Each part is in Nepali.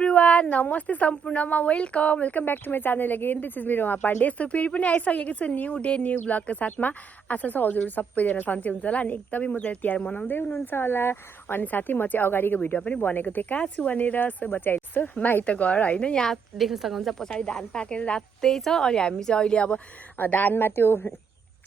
एभ्रिवान नमस्ते सम्पूर्णमा welcome back to my channel again this is me Roma Pandey. So फेरि पनि आइसकेको छु न्यू डे न्यू ब्लगको साथमा। आशा छ हजुर सबैजना सन्चै हुन्छ होला अनि एकदमै मजाले तिहार मनाउँदै हुनुहुन्छ होला। अनि साथी म चाहिँ अगाडिको भिडियो पनि भनेको थिएँ कहाँ छु भनेर। सो बच्चा यस्तो माइत घर होइन, यहाँ देख्न सक्नुहुन्छ पछाडि धान पाकेर रातै छ। अनि हामी चाहिँ अहिले अब धानमा त्यो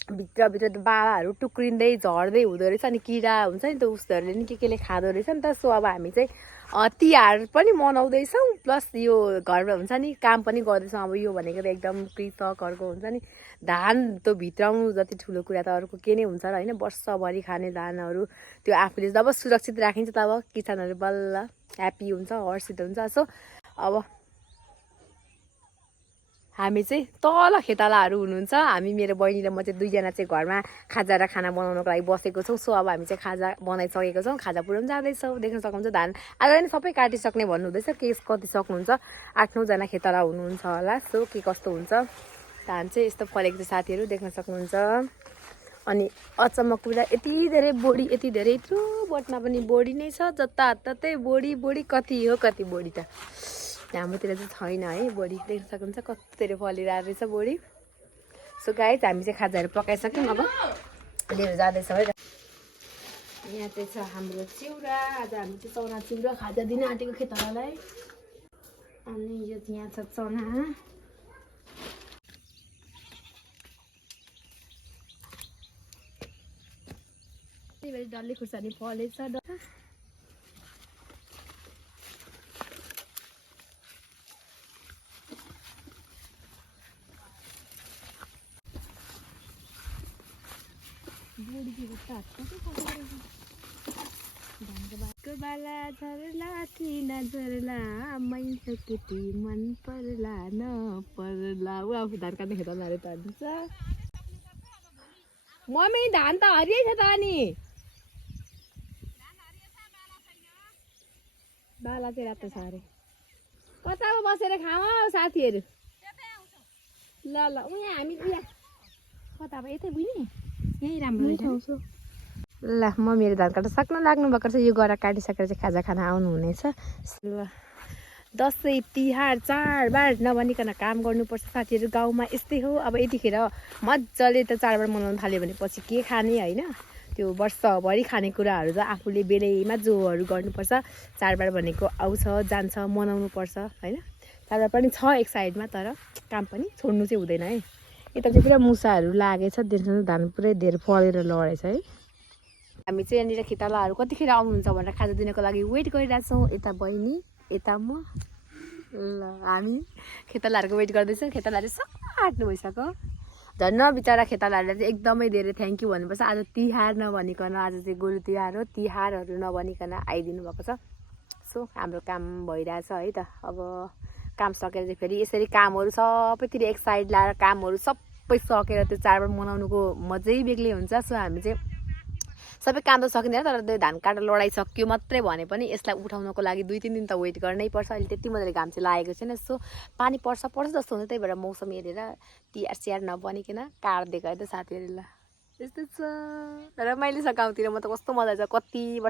भित्र बालाहरू टुक्रिँदै झर्दै हुँदो रहेछ अनि किरा हुन्छ नि त उस्तोहरूले नि केले खाँदो रहेछ नि त। सो अब हामी चाहिँ तिहार पनि मनाउँदैछौँ प्लस यो घरमा हुन्छ नि काम पनि गर्दैछौँ। अब यो भनेको त एकदम कृषकहरूको हुन्छ नि धान त्यो भित्राउनु जति ठुलो कुरा त अरूको के नै हुन्छ र होइन। वर्षभरि खाने धानहरू त्यो आफूले जब सुरक्षित राखिन्छ तब किसानहरू बल्ल ह्याप्पी हुन्छ, हर्षित हुन्छ। सो अब हामी चाहिँ तल खेतालाहरू हुनुहुन्छ, हामी मेरो बहिनी र म चाहिँ दुईजना चाहिँ घरमा खाजा र खाना बनाउनको लागि बसेको छौँ। सो अब हामी चाहिँ खाजा बनाइसकेको छौँ, खाजा पुऱ्याउनु जाँदैछौँ। देख्न सक्नुहुन्छ धान आज नै सबै काटिसक्ने भन्नुहुँदैछ। के कति सक्नुहुन्छ 8-9जना खेताला हुनुहुन्छ होला। सो के कस्तो हुन्छ धान चाहिँ यस्तो फलेको चाहिँ साथीहरू देख्न सक्नुहुन्छ। अनि अचम्मको कुरा यति धेरै बोडी यति धेरै यत्रो बोटमा पनि बोडी नै छ, जताततै बोडी कति हो कति बोडी त हाम्रोतिर चाहिँ छैन है। बोडी देख्न सक्नुहुन्छ कति धेरै फलिरहेको रहेछ बोडी। सो गाइस हामी चाहिँ खाजाहरू पकाइसक्यौँ, अब लिएर जाँदैछौँ है। यहाँ चाहिँ छ हाम्रो चिउरा। आज हामी चाहिँ चना चिउरा खाजा दिन आँटेको खेतालालाई। अनि यो यहाँ छ चना। डल्ले खुर्सानी फलेछ। बाला झरला कि नझरला मैस केटी मन पर्ला नपर्ला। ऊ आफू धान काट्ने खेतालाहरू त हाल्छ। मम्मी धान त हरियै छ त अनि बाला चाहिँ रातो छ अरे। कतामा बसेर खाऊ साथीहरू। ल ल उहाँ हामी उहाँ कता अब यतै बुझ्ने यहीँ राम्रो खाउँछु। ल म मेरो धान काट्न सक्न लाग्नु भएको छ। यो गरा काटिसकेर चाहिँ खाजा खाना आउनुहुनेछ। ल दसैँ तिहार चाडबाड नभनिकन काम गर्नुपर्छ साथीहरू। गाउँमा यस्तै हो। अब यतिखेर मजाले त चाडबाड मनाउनु थाल्यो भने पछि के खाने होइन। त्यो वर्षभरि खानेकुराहरू त आफूले बेलैमा जोहरू गर्नुपर्छ। चाडबाड भनेको आउँछ जान्छ मनाउनुपर्छ होइन। चाडबाड पनि छ एक साइडमा, तर काम पनि छोड्नु चाहिँ हुँदैन है। यता चाहिँ पुरा मुसाहरू लागेछ, देख्नु धान पुरै धेरै फलेर लडेछ है। हामी चाहिँ यहाँनिर खेतालाहरू कतिखेर आउनुहुन्छ भनेर खाजा दिनको लागि वेट गरिरहेछौँ। यता बहिनी यता म। ल हामी खेतालाहरूको वेट गर्दैछौँ। खेतालाहरू सबै आँट्नु भइसक्यो। झन् बिचरा खेतालाहरूलाई चाहिँ एकदमै धेरै थ्याङ्क यू भन्नुपर्छ। आज तिहार नभनिकन, आज चाहिँ गोरु तिहार हो, तिहारहरू नभनिकन आइदिनु भएको छ। सो हाम्रो काम भइरहेछ है त। अब काम सकेर चाहिँ फेरि यसरी कामहरू सबैतिर एक साइड लाएर कामहरू सबै सकेर त्यो चाडबाड मनाउनुको मजै बेग्लै हुन्छ। सो हामी चाहिँ सबै काम त सकिँदैन, तर त्यो धान काटेर लडाइसक्यो मात्रै भने पनि यसलाई उठाउनको लागि 2-3 दिन त वेट गर्नै पर्छ। अहिले त्यति मजाले घाम चाहिँ लागेको छैन। सो पानी पर्छ जस्तो हुन्छ, त्यही भएर मौसम हेरेर तिहार स्याहार नबनिकन काट्दिएको है त साथीहरू। ल यस्तो छ रमाइलो छ गाउँतिर। म त कस्तो मजा छ। कति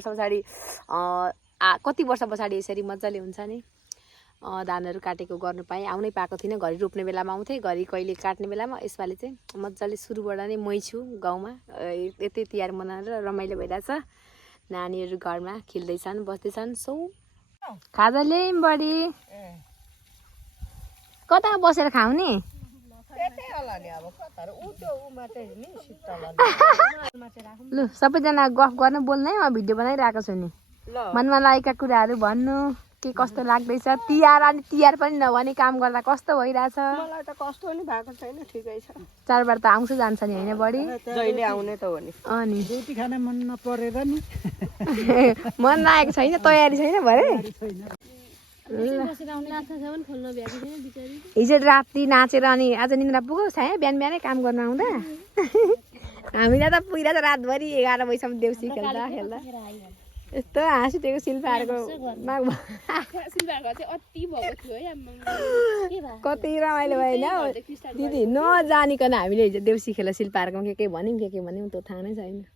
वर्ष पछाडि यसरी मजाले हुन्छ नि धानहरू काटेको गर्नु पाएँ। आउनै पाएको थिइनँ, घरि रोप्ने बेलामा आउँथेँ, घरि कहिले काट्ने बेलामा। यसपालि चाहिँ मजाले सुरुबाट नै मै छु गाउँमा। यतै तिहार मनाएर रमाइलो भइरहेछ। नानीहरू घरमा खेल्दैछन् बस्दैछन्। सो खाजा ल्यायौँ बढी कता बसेर खाउने। लु सबैजना गफ गर्न बोल्ने, म भिडियो बनाइरहेको छु नि। मनमा लागेका कुराहरू भन्नु, के कस्तो लाग्दैछ। तिहार अनि तिहार पनि नभने काम गर्दा कस्तो भइरहेछ। मलाई त कस्तो नि भएको छैन, ठिकै छ। चाडबाड त आउँछ जान्छ नि होइन बढी। जहिले आउने त हो नि। अनि रोटी खान मन नपरेर नि मन लागेको छैन, तयारी छैन भरे। हिजो राति नाचेर अनि आज निन्द्रा पुग्यो छाया बिहानै काम गर्न आउँदा। हामीलाई त पुगिरहेछ रातभरि 11 बजीसम्म देउसी खेल्दा यस्तो हाँस उठेको शिल्पाहरूको कति रमाइलो भएन दिदी। नजानिकन हामीले हिजो देउसी खेल्दा शिल्पाहरूकोमा के भन्यौँ के भन्यौँ त्यो थाहा नै छैन।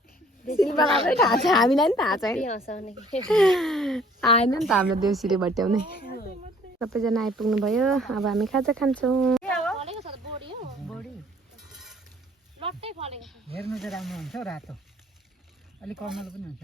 शिल्पालाई पनि थाहा छ, हामीलाई पनि थाहा छैन। आएन नि त हाम्रो देउसीले भट्याउने। सबैजना आइपुग्नु भयो अब हामी खाजा खान्छौँ हेर्नु चाहिँ राम्रो हुन्छ रातो अलिक कमल पनि हुन्छ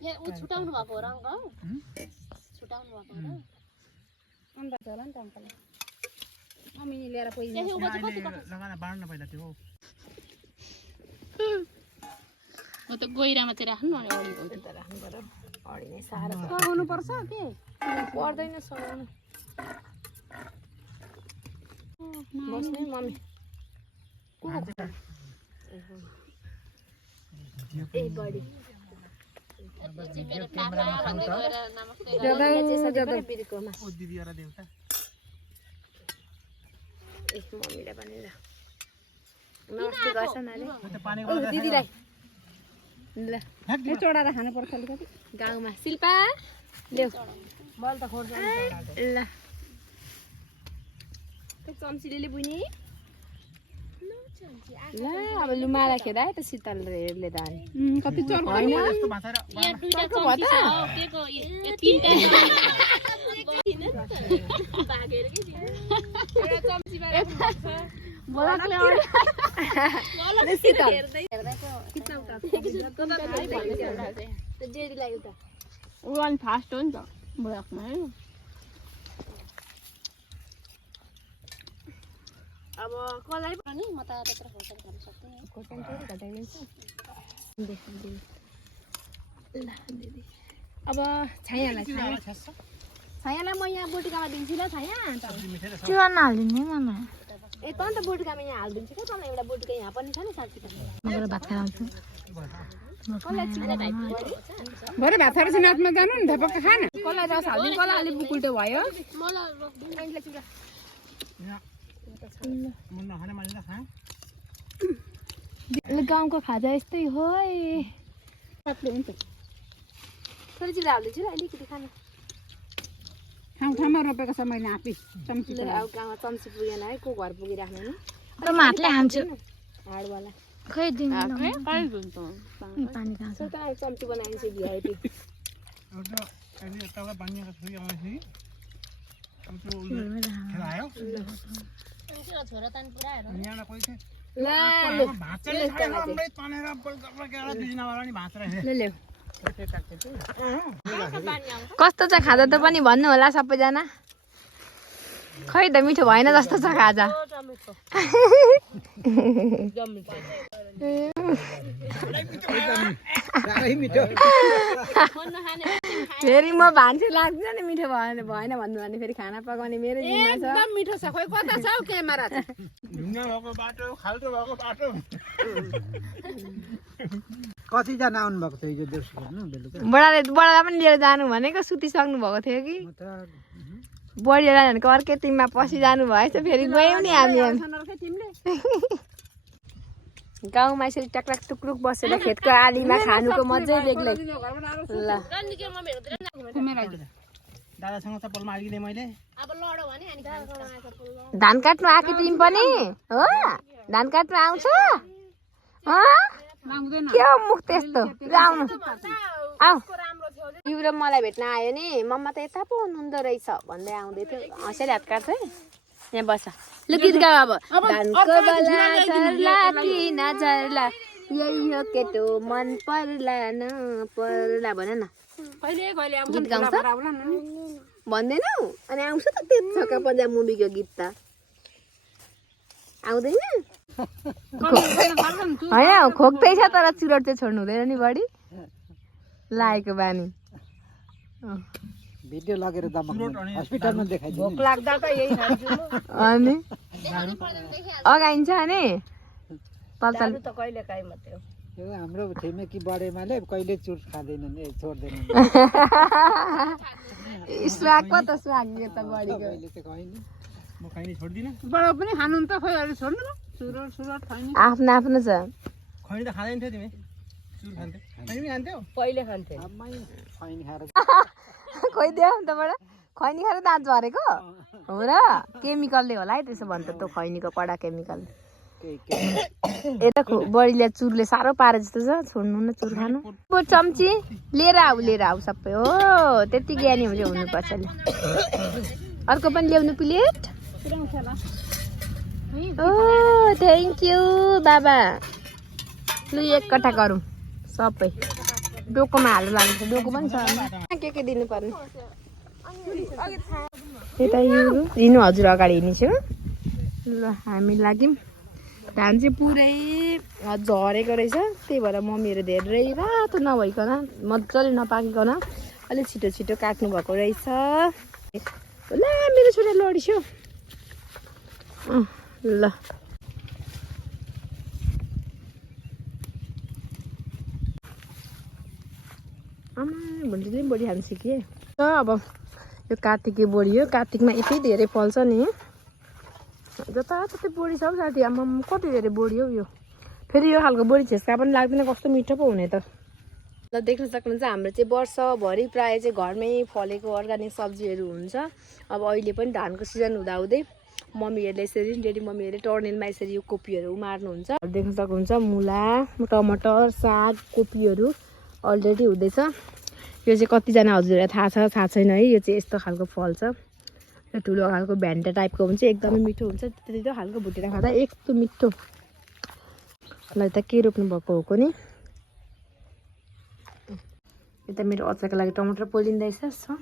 छुटाउनु भएको हो रङ छुटाउनु भएको हो अन्त होला नि त अङ्कल मम्मीले ल्याएर लगाएर बाँड्न पहिला त्यो म त गहिरामा चाहिँ राख्नु अनि अडिको त राख्नु पर्यो अडि नै साह्रो सघाउनु पर्छ के पर्दैन सघाउनु बस्नु मम्मी ए बडी मम्मीलाई पनि नमस्ते गर्छ दिदीलाई ल चोडाएर खानुपर्छ अलिकति गाउँमा शिल्पा ल्याउ बल त खोर्छ ल चम्चीले बुझ्ने ल अब लुमाला खेदा है त शीतलले दानी कति चोर फास्ट हो नि त बुढाकमा है अब कसलाई पनि म त त्यत्र खोर्सानी खान सक्दिनँ खोर्सानी थोरै घटाइदिन्छु अब छायालाई म यहाँ बोटिकामा दिन्छु ल छाया त्यो हालिदिनु ममा ए त अन्त बोटिकामा यहाँ हालिदिन्छु क्या तँलाई एउटा बोटिका यहाँ पनि छ नि साथी मेरो भात खान्छु भरे भात खाएर नाचमा जानु नि धपक्क खान कसलाई रस हालिदिनु कसलाई अलिक बुकुल्टो भयो गाउँको खाजा यस्तै हो थोरै चिरा हालिदिन्छु ल अलिकति खानु ठाउँमा रोपेको छ मैले आफै चम्ची अब गाउँमा चम्ची पुगेन है को घर पुगिराख्नु नि तर म हातले खान्छु हाडवाला खै दिनु पानी खान्छ चम्ची बनाइन्छ भिआइपी छोरा तान पुरा कस्तो छ खाजा त पनि भन्नु होला सबैजना खै त मिठो भएन जस्तो छ खाजा फेरि म भान्छु लाग्छ नि मिठो भएन भन्नु भने फेरि खाना पकाउने मेरो जिम्मा छ एकदम मिठो छ खोइ कता छ हौ क्यामेरा कतिजना आउनु भएको थियो हिजो देउसी खेल्नु बेलुका बडालाई पनि लिएर जानु भनेको सुतिसक्नु भएको थियो कि बढिएर भनेको अर्कै टिममा पसिजानु भएछ फेरि गयौँ नि हामी गाउँमा यसरी टक्राक टुक्रुक बसेर खेतको आलीमा खानुको मजै बेग्लै ल धान काट्नु आएको टिम पनि हो धान काट्नु आउँछ के हो मुख त्यस्तो आउनु आऊ यु र मलाई भेट्न आयो नि मम्मा त यता पो हुनुहुँदो रहेछ भन्दै आउँदै थियो हँसेर हात काट्छ है यहाँ बस ल गीत गाऊ अब धानको बला झर्ला कि नझर्ला यही हो केटो मन पर्ला न पर्ला भन न गीत गाउँछ भन्दैनौ अनि आउँछ त त्यो छक्का पन्जाब मुभीको गीत त आउँदैन होइन खोक्दै छ तर चुरोट चाहिँ छोड्नु हुँदैन नि बढी लागेको बानी भिडियो लगेर हस्पिटलमा देखाइदिनु भोक लाग्दा त यही खान्छु अनि अगाइन्छ नि तलतल त कहिले काहीँ मात्रै हो यो हाम्रो छिमेकी बडेमाले कहिले चुट खाँदैनन् नि छोड्दैनन् स्वाग कता स्वाग यो त बढीको कहिले त खैनी म खाइने छोड्दिन बडा पनि खानु नि त खोइ अहिले छोड्नु ल सुरट खैनी आफ्नो आफ्नो छ खैनी त खाँदैन थियो तिमी पहिले खान्थे आम्मै खैनी खाएर खोइ दियो तँबाट खैनी खाएर दाँत झरेको हो र केमिकलले होला है त्यसो भन्छ त्यो खैनीको कडा केमिकल यता बडीले चुरले साह्रो पारे जस्तो छ छोड्नु न चुर खानु चम्ची लिएर आऊ सबै हो त्यति ज्ञानी हुनुपर्छ नि अर्को पनि ल्याउनु प्लेट ओ थ्याङ्क यू बाबा लु एककट्ठा गरौँ सबै डोकोमा हाल्नु लाग्छ डोको पनि छ के दिनुपर्ने यता यो हिँड्नु हजुर अगाडि हिँड्नेछु ल हामी लाग्यौँ धान चाहिँ पुरै झरेको रहेछ त्यही भएर मम्मीहरू धेरै रातो नभइकन मजाले नपाकिकन अलिक छिटो छिटो काट्नु भएको रहेछ ल मेरो छोरा लडिस्यो ल आमा भुन्डीले पनि बोडी खानु सिकेँ अब यो कार्तिके बोडी हो कार्तिकमा यति धेरै फल्छ नि जताततै बोडी छ हौ साथी आमा कति धेरै बोडी हौ यो फेरि यो खालको बोडी छेस्का पनि लाग्दैन कस्तो मिठो पो हुने त ल देख्न सक्नुहुन्छ हाम्रो चाहिँ वर्षभरि प्रायः चाहिँ घरमै फलेको अर्ग्यानिक सब्जीहरू हुन्छ अब अहिले पनि धानको सिजन हुँदाहुँदै मम्मीहरूले यसरी डेडी मम्मीहरूले टर्नेलमा यसरी यो कोपीहरू उमार्नुहुन्छ देख्न सक्नुहुन्छ मुला टमाटर साग कोपीहरू अलरेडी हुँदैछ यो चाहिँ कतिजना हजुरलाई थाहा छ थाहा छैन है यो चाहिँ यस्तो खालको फल्छ यो ठुलो खालको भ्यान्टा टाइपको हुन्छ एकदमै मिठो हुन्छ त्यति खालको भुटेर खाँदा यस्तो मिठो ल त के रोप्नु भएको हो नि यता मेरो अचारको लागि टमाटर पोलिँदैछ सो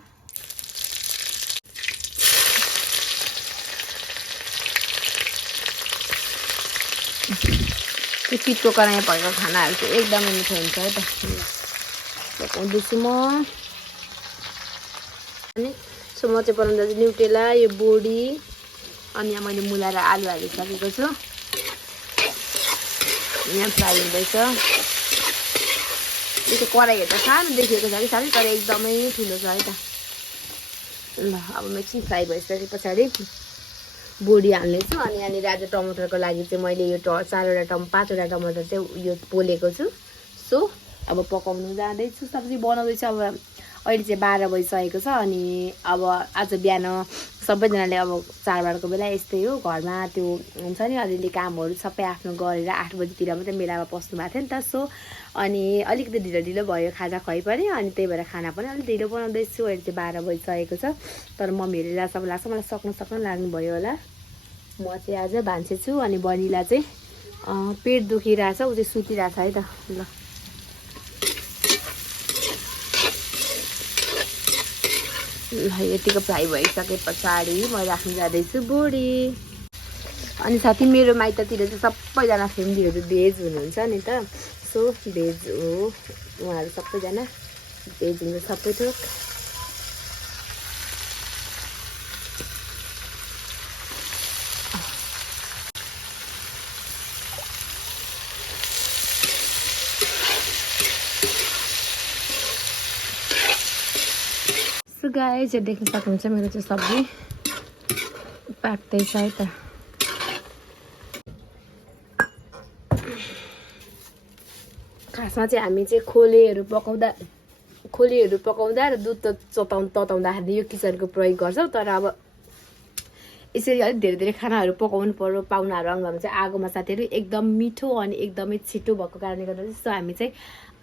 त्यो पिठो कराई भएको खानाहरू चाहिँ एकदमै मिठो हुन्छ है त पकाउँदैछु म अनि सो म चाहिँ बनाउँदा चाहिँ न्युटेला यो बोडी अनि यहाँ मैले मुला र आलु हालिसकेको छु यहाँ फ्राई हुँदैछ यो चाहिँ कराईहरू त सानो देखिएको छ कि साह्रै तर एकदमै ठुलो छ है त ल अब म एकछिन फ्राई भइसके पछाडि बोडी हाल्नेछु अनि यहाँनिर आज टमाटरको लागि चाहिँ मैले यो 5वटा टमाटर चाहिँ यो पोलेको छु सो अब पकाउनु जाँदैछु सब्जी बनाउँदैछु अब अहिले चाहिँ 12 बजिसकेको छ अनि अब आज बिहान सबैजनाले अब चाडबाडको बेला यस्तै हो घरमा त्यो हुन्छ नि अलिअलि कामहरू सबै आफ्नो गरेर 8 बजीतिर मात्रै मेलामा पस्नु भएको थियो नि त सो अनि अलिकति ढिलो भयो खाजा खुवाइ पनि अनि त्यही भएर खाना पनि अलिक ढिलो बनाउँदैछु अहिले चाहिँ 12 बजिसकेको छ तर मम्मीहरूले लाग्छ मलाई सक्नु लाग्नुभयो होला म चाहिँ आज भान्से छु अनि बनिला चाहिँ पेट दुखिरहेछ ऊ चाहिँ सुतिरहेछ है त ल यतिको फ्राई भइसके पछाडि म राख्नु जाँदैछु बोडी अनि साथी मेरो माइततिर चाहिँ सबैजना फ्यामिलीहरू भेज हुनुहुन्छ नि त सो भेज हो उहाँहरू सबैजना भेज हुन्छ सबै थोक गाई चाहिँ देख्न सक्नुहुन्छ मेरो चाहिँ सब्जी पाक्दैछ है त खासमा चाहिँ हामी चाहिँ खोलेहरू पकाउँदा र दुध तताउँदाखेरि यो किचनको प्रयोग गर्छौँ तर अब यसरी अलिक धेरै खानाहरू पकाउनु पर्यो पाहुनाहरू आउनु भने चाहिँ आगोमा साथीहरू एकदम मिठो अनि एकदमै छिटो भएको कारणले गर्दा जस्तो हामी चाहिँ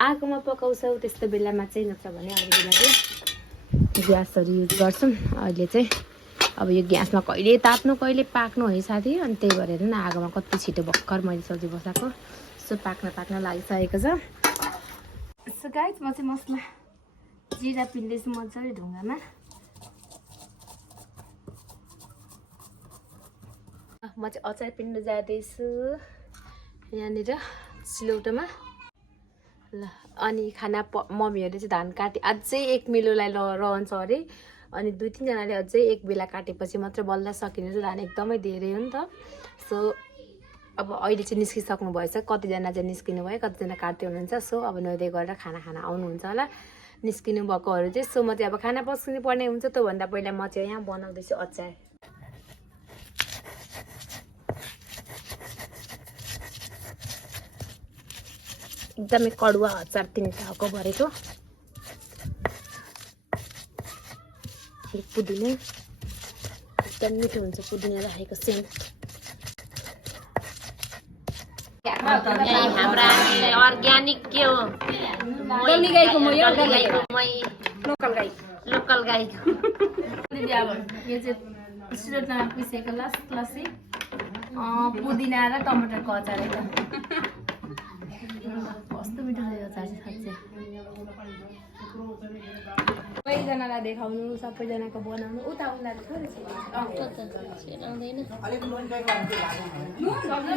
आगोमा पकाउँछौँ त्यस्तो बेलामा चाहिँ नत्र भने अरू बेला चाहिँ ग्यासहरू युज गर्छौँ अहिले चाहिँ अब यो ग्यासमा कहिले ताप्नु कहिले पाक्नु है साथी अनि त्यही भएर न आगोमा कति छिटो भर्खर मैले सब्जी बसाएको सो पाक्न लागिसकेको छ सो गाइस म चाहिँ मसला जिरा पिन्दैछु मजाले ढुङ्गामा म चाहिँ अचार पिन्नु जाँदैछु यहाँनिर सिलौटोमा ल अनि खाना मम्मीहरूले चाहिँ धान काटे अझै 1 मिलोलाई रहन्छ अरे अनि 2-3 जनाले अझै एक बेला काटेपछि मात्र बल्ल सकिन्छ धान एकदमै धेरै हो नि त सो अब अहिले चाहिँ निस्किसक्नु भएछ कतिजना चाहिँ निस्किनु भयो कतिजना काट्दै हुनुहुन्छ सो अब नुहाउँदै गरेर खाना आउनुहुन्छ होला निस्किनु भएकोहरू चाहिँ सो म चाहिँ अब खाना पस्किनु पर्ने हुन्छ त्योभन्दा पहिला म चाहिँ यहाँ बनाउँदैछु अचार एकदमै कडुवा अचार 3 टाउको भरेको पुदिना एकदम मिठो हुन्छ पुदिना राखेको सेन्ट हाम्रा अर्ग्यानिक के हो डल्ली गाईको मही लोकल गाईको दिदी अब यो चाहिँ सिलौटमा पिसेको लस्सी पुदिना र टमाटरको अचार है त कस्तो मिठो छ यो अचार साँच्चै सबैजनालाई देखाउनु सबैजनाको बनाउनु उता उनीहरू थोरै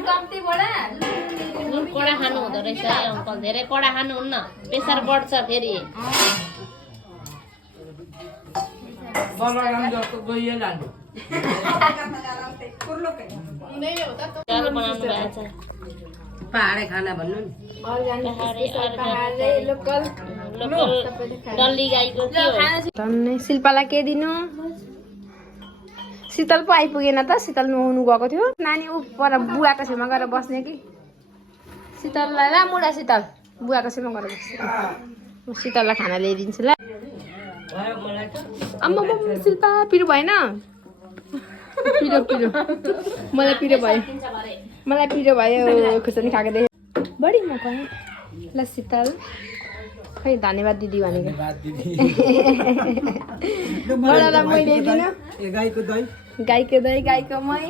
कम्ती बडा नुन कडा खानु हुँदो रहेछ है अङ्कल धेरै कडा खानुहुन्न प्रेसर बढ्छ फेरि पहाडे खाना भन्नु नि डल्ली गाईको के हो शिल्पालाई के दिनु शीतल पो आइपुगेन त शीतल नुहाउनु गएको थियो नानी ऊ पर बुवाको छेउमा गएर बस्ने कि शीतललाई ला मुडा शीतल बुवाको छेउमा गएर बस्छ म शीतललाई खाना ल्याइदिन्छु ल अम्मा शिल्पा पिरो भएन पिरो मलाई पिरो भयो खुर्सानी खाएको देखेँ बढी म कहाँ ल शीतल खै धन्यवाद दिदी भनेको बडालाई मै ल्याइदिनु गाईको दही गाईको मै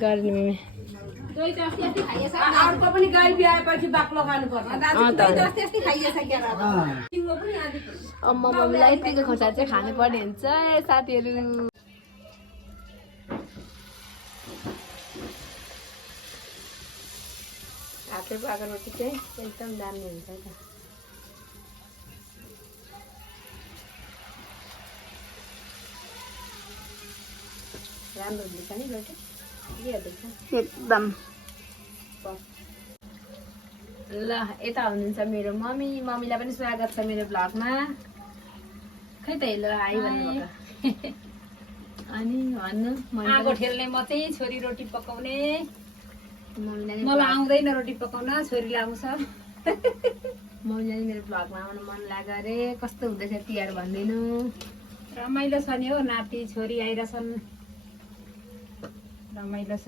गर्ने मिमी अर्को पनि गाई बिहाएपछि बाक्लो खानुपर्छ अम्मा मम्मीलाई यतिको खोर्सानी चाहिँ खानु पर्ने हुन्छ साथीहरू हातले पाएको रोटी चाहिँ एकदम दामी हुन्छ त राम्रो हुँदैछ नि रोटी के हुँदैछ एकदम ल यता हुनुहुन्छ मेरो मम्मीलाई पनि स्वागत छ मेरो भ्लगमा खै त हेलो हाई भन्नु अनि भन्नु आगो ठेल्ने म चाहिँ छोरी रोटी पकाउने मलाई आउँदैन रोटी पकाउन छोरीले आउँछ मम्मीलाई मेरो भ्लगमा आउनु मन लाग्यो अरे कस्तो हुँदैछ तिहार भनिदिनु रमाइलो छ नि हो नाति छोरी आइरहेछन् रमाइलो छ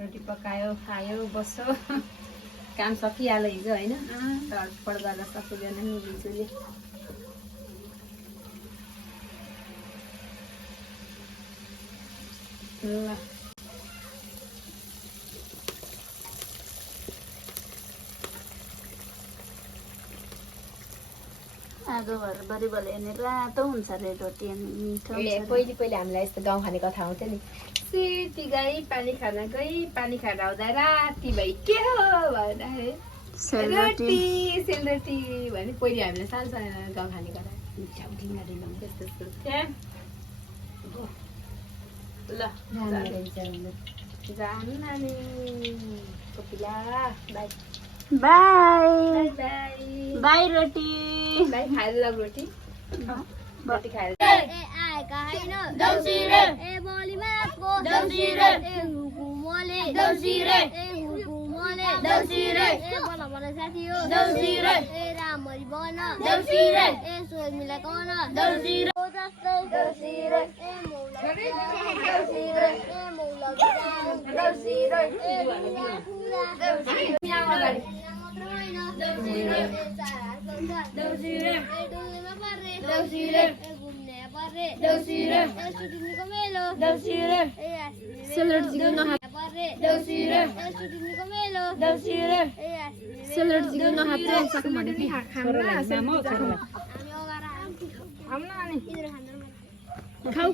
रोटी पकायो खायो बस्यो काम सकिहाल्यो हिजो होइन तडफड गरेर सबैजना मिलिजुली ल आगो भएर बरिबल हेर्ने रातो हुन्छ रे रोटी अनि मिठो पहिले हामीलाई यस्तो गाउँ खाने कथा आउँथ्यो नि सिटी गई पानी खान गई पानी खाएर आउँदा राति भई के हो भन्दाखेरि सेलरोटी भने पहिले हामीले सानो सानो गाउँ खाने कथा त्यस्तो ल जानु नानी Kapila by by roti by खाएर ल रोटी रोटी खाएर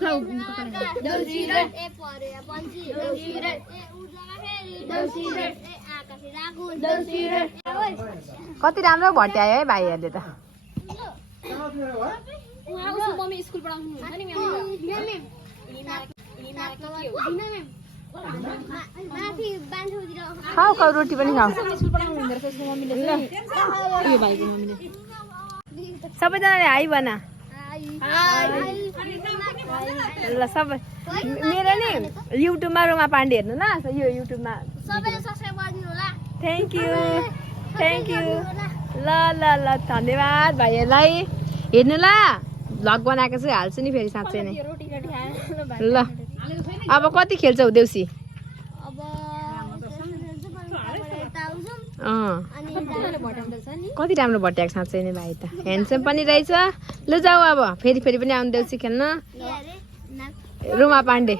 खाऊ कति राम्रो भट्यायो है भाइहरूले त मम्मी स्कुल पढाउनु हुन्छ नि खाऊ रोटी पनि खाऊ सबैजनाले हाई भन ल सबै मेरो नि युट्युबमा रोमा पाण्डे हेर्नु ल यो युट्युबमा थ्याङ्क यू ल ल ल धन्यवाद भाइहरूलाई हेर्नु ल भ्लग बनाएको चाहिँ हाल्छु नि फेरि साँच्चै नै ल अब कति खेल्छौ देउसी कति राम्रो भट्याएको साँच्चै नै भाइ त ह्यान्डसम पनि रहेछ ल जाऊ अब फेरि पनि आउनु देउसी खेल्न रोमा पाण्डे